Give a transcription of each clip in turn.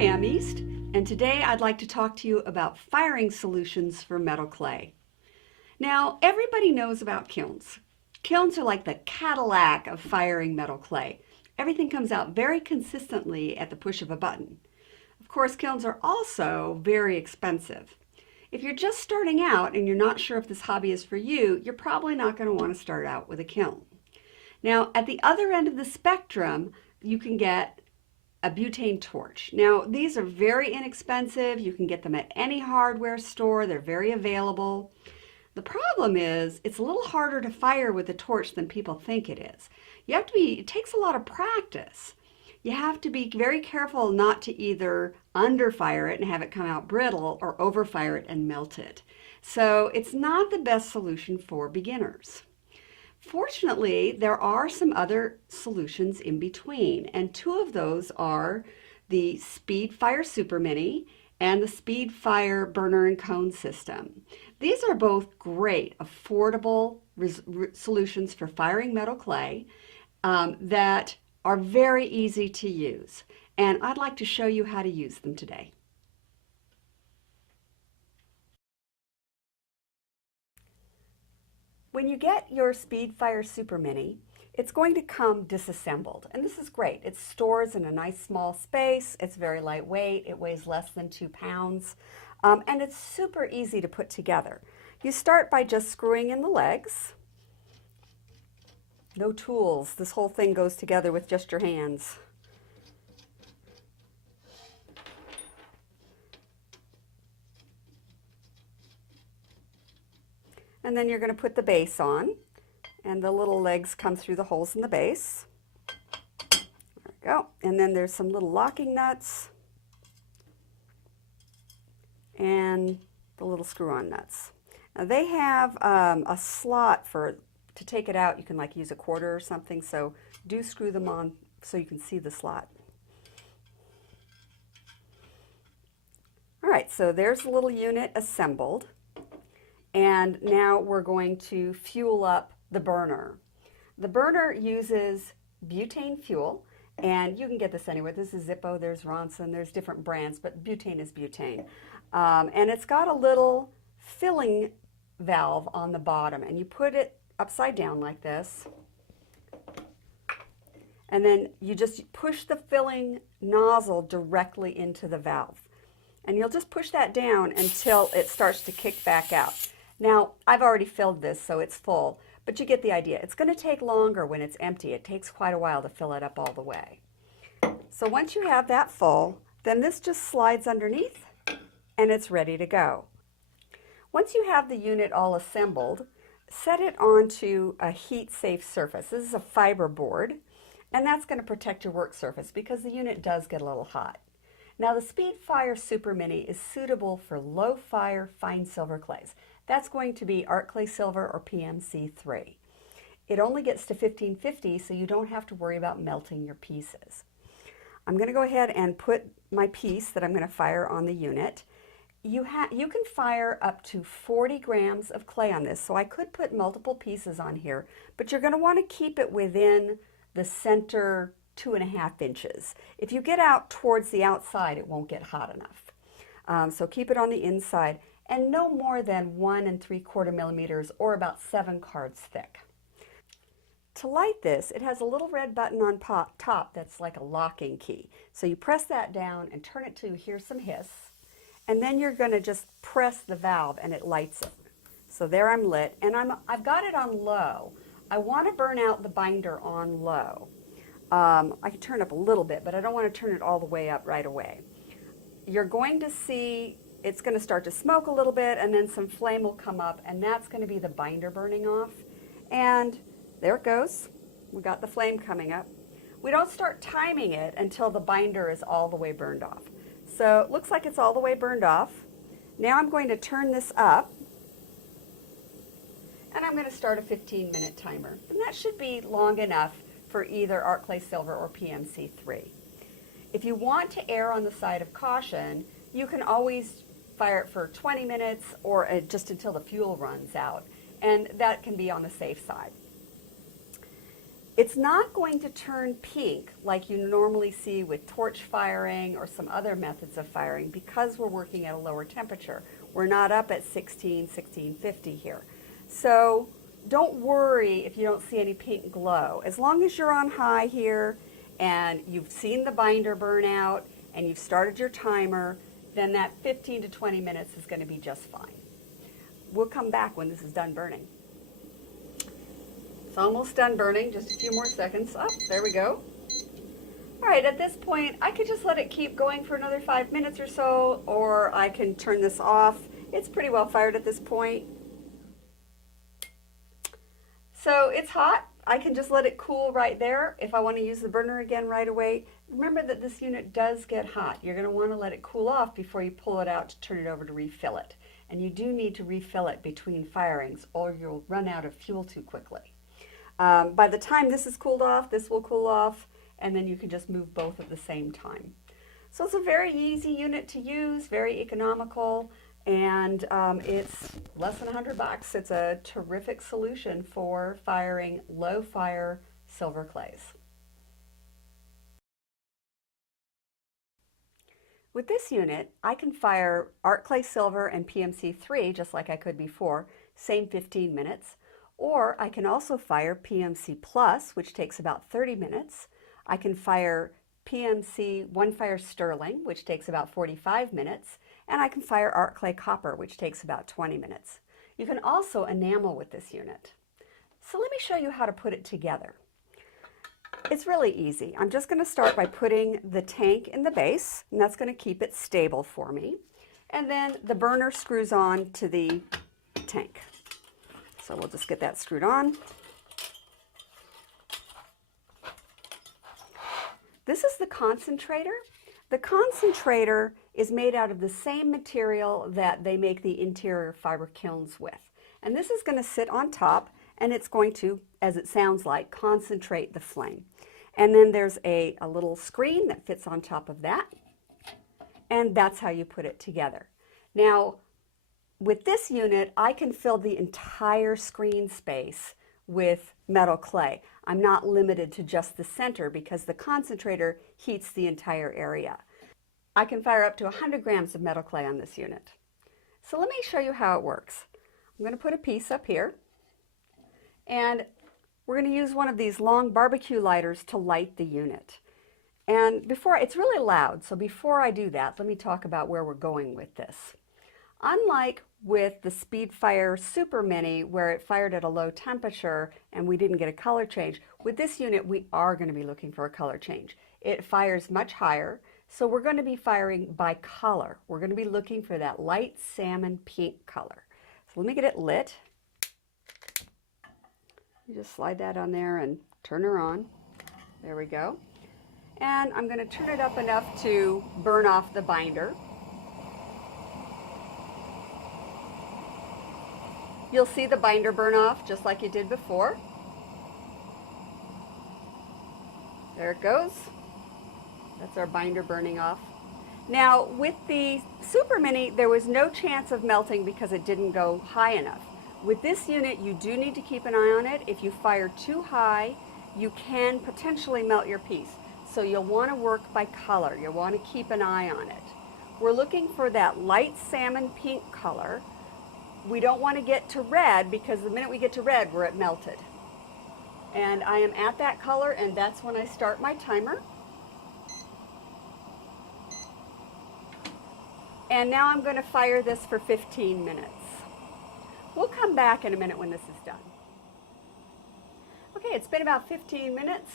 Pam East, and today I'd like to talk to you about firing solutions for metal clay. Now, everybody knows about kilns. Kilns are like the Cadillac of firing metal clay. Everything comes out very consistently at the push of a button. Of course, kilns are also very expensive. If you're just starting out and you're not sure if this hobby is for you, you're probably not going to want to start out with a kiln. Now, at the other end of the spectrum, you can get a butane torch. Now, these are very inexpensive. You can get them at any hardware store. They're very available. The problem is it's a little harder to fire with a torch than people think it is. It takes a lot of practice. You have to be very careful not to either underfire it and have it come out brittle or overfire it and melt it. So it's not the best solution for beginners. Fortunately, there are some other solutions in between, and two of those are the SpeedFire Super Mini and the SpeedFire burner and cone system. These are both great, affordable solutions for firing metal clay that are very easy to use, and I'd like to show you how to use them today. When you get your SpeedFire Super Mini, it's going to come disassembled, and this is great. It stores in a nice small space, it's very lightweight, it weighs less than 2 pounds, and it's super easy to put together. You start by just screwing in the legs. No tools, this whole thing goes together with just your hands. And then you're going to put the base on, and the little legs come through the holes in the base. There we go. And then there's some little locking nuts and the little screw-on nuts. Now they have a slot to take it out. You can like use a quarter or something, so do screw them on so you can see the slot. All right, so there's the little unit assembled. And now we're going to fuel up the burner. The burner uses butane fuel, and you can get this anywhere. This is Zippo, there's Ronson, there's different brands, but butane is butane. And it's got a little filling valve on the bottom, and you put it upside down like this, and then you just push the filling nozzle directly into the valve. And you'll just push that down until it starts to kick back out. Now, I've already filled this, so it's full, but you get the idea. It's going to take longer when it's empty. It takes quite a while to fill it up all the way. So once you have that full, then this just slides underneath, and it's ready to go. Once you have the unit all assembled, set it onto a heat-safe surface. This is a fiber board, and that's going to protect your work surface because the unit does get a little hot. Now, the SpeedFire Super Mini is suitable for low-fire fine silver clays. That's going to be Art Clay Silver or PMC3. It only gets to 1550, so you don't have to worry about melting your pieces. I'm going to go ahead and put my piece that I'm going to fire on the unit. You can fire up to 40 grams of clay on this, so I could put multiple pieces on here, but you're going to want to keep it within the center 2.5 inches. If you get out towards the outside, it won't get hot enough. So keep it on the inside, and no more than 1 3/4 millimeters or about 7 cards thick. To light this, it has a little red button on top that's like a locking key. So you press that down and turn it till you hear some hiss, and then you're going to just press the valve and it lights it. So there I'm lit, and I've got it on low. I want to burn out the binder on low. I can turn up a little bit, but I don't want to turn it all the way up right away. You're going to see it's going to start to smoke a little bit, and then some flame will come up, and that's going to be the binder burning off. And there it goes. We got the flame coming up. We don't start timing it until the binder is all the way burned off. So it looks like it's all the way burned off. Now I'm going to turn this up, and I'm going to start a 15-minute timer. And that should be long enough for either Art Clay Silver or PMC3. If you want to err on the side of caution, you can always fire it for 20 minutes or just until the fuel runs out, and that can be on the safe side. It's not going to turn pink like you normally see with torch firing or some other methods of firing because we're working at a lower temperature. We're not up at 1650 here. So don't worry if you don't see any pink glow. As long as you're on high here and you've seen the binder burn out and you've started your timer, then that 15 to 20 minutes is going to be just fine. We'll come back when this is done burning. It's almost done burning, just a few more seconds. Oh, there we go. All right, at this point, I could just let it keep going for another 5 minutes or so, or I can turn this off. It's pretty well fired at this point. So it's hot. I can just let it cool right there. If I want to use the burner again right away, remember that this unit does get hot. You're going to want to let it cool off before you pull it out to turn it over to refill it. And you do need to refill it between firings or you'll run out of fuel too quickly. By the time this is cooled off, this will cool off, and then you can just move both at the same time. So it's a very easy unit to use, very economical, and it's less than $100. It's a terrific solution for firing low fire silver clays. With this unit, I can fire art clay silver and PMC3 just like I could before, same 15 minutes. Or I can also fire PMC Plus, which takes about 30 minutes. I can fire PMC One Fire Sterling, which takes about 45 minutes. And I can fire art clay copper, which takes about 20 minutes. You can also enamel with this unit. So let me show you how to put it together. It's really easy. I'm just going to start by putting the tank in the base, and that's going to keep it stable for me. And then the burner screws on to the tank. So we'll just get that screwed on. This is the concentrator. The concentrator is made out of the same material that they make the interior fiber kilns with. And this is going to sit on top, and it's going to, as it sounds like, concentrate the flame. And then there's a little screen that fits on top of that, and that's how you put it together. Now, with this unit, I can fill the entire screen space with metal clay. I'm not limited to just the center because the concentrator heats the entire area. I can fire up to 100 grams of metal clay on this unit. So let me show you how it works. I'm going to put a piece up here, and we're going to use one of these long barbecue lighters to light the unit. And it's really loud, so before I do that, let me talk about where we're going with this. Unlike with the SpeedFire Super Mini, where it fired at a low temperature and we didn't get a color change, with this unit we are going to be looking for a color change. It fires much higher, so we're going to be firing by color. We're going to be looking for that light salmon pink color. So let me get it lit. You just slide that on there and turn her on. There we go. And I'm going to turn it up enough to burn off the binder. You'll see the binder burn off just like you did before. There it goes. That's our binder burning off. Now with the Super Mini, there was no chance of melting because it didn't go high enough. With this unit, you do need to keep an eye on it. If you fire too high, you can potentially melt your piece. So you'll want to work by color. You'll want to keep an eye on it. We're looking for that light salmon pink color. We don't want to get to red because the minute we get to red, we're at melted. And I am at that color, and that's when I start my timer. And now I'm going to fire this for 15 minutes. We'll come back in a minute when this is done. Okay, it's been about 15 minutes.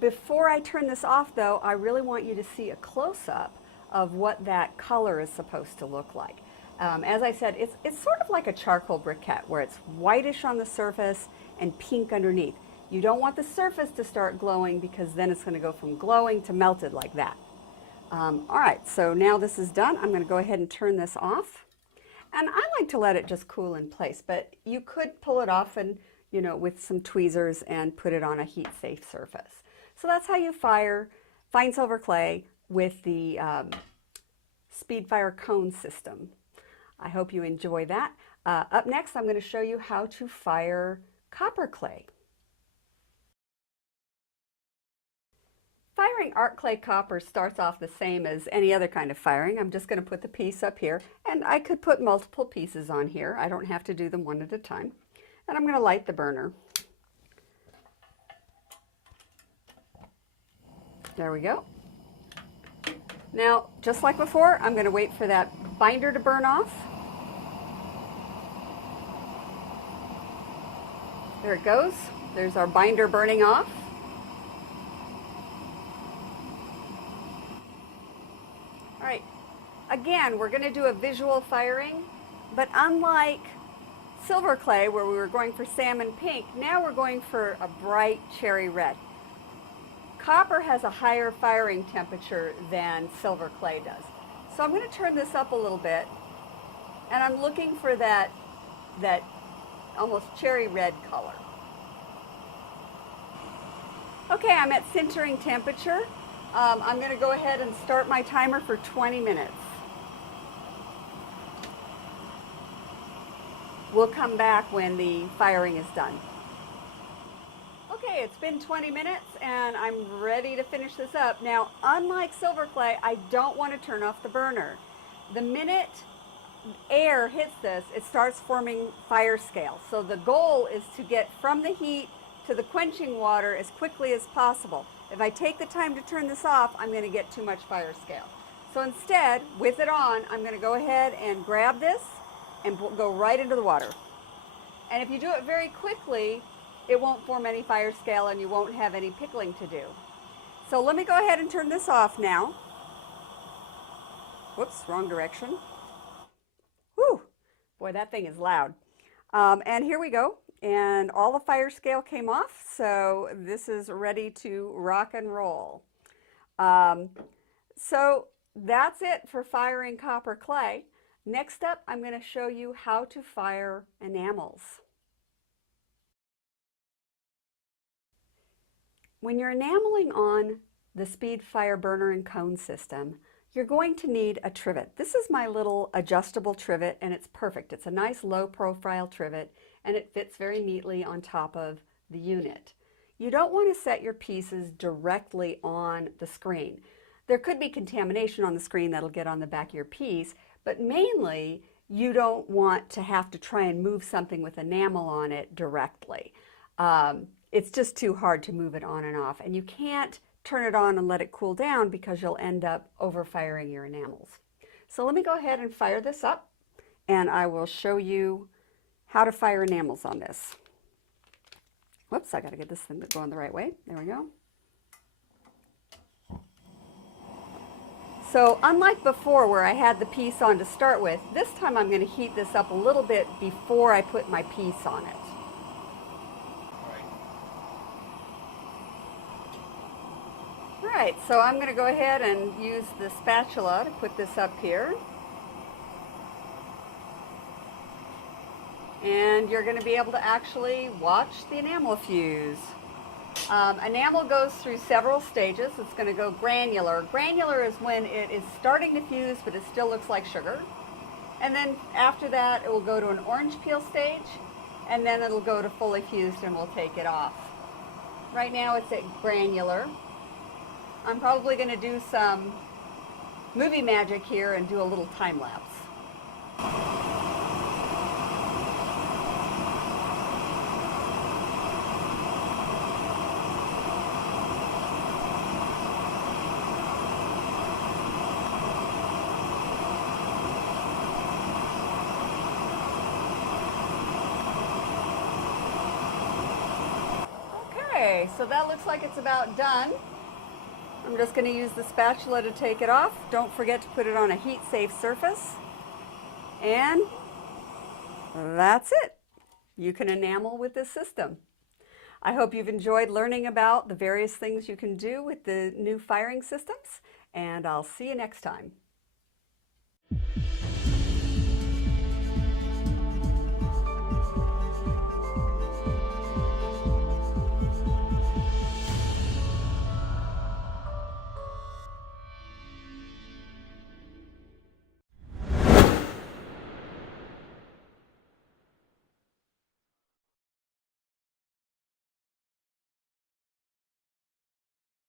Before I turn this off, though, I really want you to see a close-up of what that color is supposed to look like. As I said, it's sort of like a charcoal briquette where it's whitish on the surface and pink underneath. You don't want the surface to start glowing because then it's going to go from glowing to melted like that. All right, so now this is done. I'm going to go ahead and turn this off. And I like to let it just cool in place, but you could pull it off and, with some tweezers and put it on a heat-safe surface. So that's how you fire fine silver clay with the SpeedFire cone system. I hope you enjoy that. Up next, I'm going to show you how to fire copper clay. Firing art clay copper starts off the same as any other kind of firing. I'm just going to put the piece up here, and I could put multiple pieces on here. I don't have to do them one at a time. And I'm going to light the burner. There we go. Now, just like before, I'm going to wait for that binder to burn off. There it goes. There's our binder burning off. All right, again, we're going to do a visual firing, but unlike silver clay where we were going for salmon pink, now we're going for a bright cherry red. Copper has a higher firing temperature than silver clay does. So I'm going to turn this up a little bit, and I'm looking for that almost cherry red color. Okay, I'm at sintering temperature. I'm going to go ahead and start my timer for 20 minutes. We'll come back when the firing is done. Okay, it's been 20 minutes and I'm ready to finish this up. Now, unlike silver clay, I don't want to turn off the burner. The minute air hits this, it starts forming fire scale. So the goal is to get from the heat to the quenching water as quickly as possible. If I take the time to turn this off, I'm going to get too much fire scale. So instead, with it on, I'm going to go ahead and grab this and go right into the water. And if you do it very quickly, it won't form any fire scale and you won't have any pickling to do. So let me go ahead and turn this off now. Whoops, wrong direction. Whew, boy, that thing is loud. And here we go. And all the fire scale came off, so this is ready to rock and roll. So that's it for firing copper clay. Next up, I'm going to show you how to fire enamels. When you're enameling on the SpeedFire burner and cone system, you're going to need a trivet. This is my little adjustable trivet, and it's perfect. It's a nice low profile trivet, and it fits very neatly on top of the unit. You don't want to set your pieces directly on the screen. There could be contamination on the screen that'll get on the back of your piece, but mainly you don't want to have to try and move something with enamel on it directly. It's just too hard to move it on and off, and you can't turn it on and let it cool down because you'll end up overfiring your enamels. So let me go ahead and fire this up, and I will show you how to fire enamels on this. Whoops, I got to get this thing going the right way. There we go. So unlike before where I had the piece on to start with, this time I'm going to heat this up a little bit before I put my piece on it. Alright, so I'm going to go ahead and use the spatula to put this up here. And you're going to be able to actually watch the enamel fuse. Enamel goes through several stages. It's going to go granular. Granular is when it is starting to fuse, but it still looks like sugar. And then after that, it will go to an orange peel stage, and then it'll go to fully fused, and we'll take it off. Right now, it's at granular. I'm probably going to do some movie magic here and do a little time lapse. Okay, so that looks like it's about done. I'm just going to use the spatula to take it off. Don't forget to put it on a heat-safe surface. And that's it. You can enamel with this system. I hope you've enjoyed learning about the various things you can do with the new firing systems, and I'll see you next time.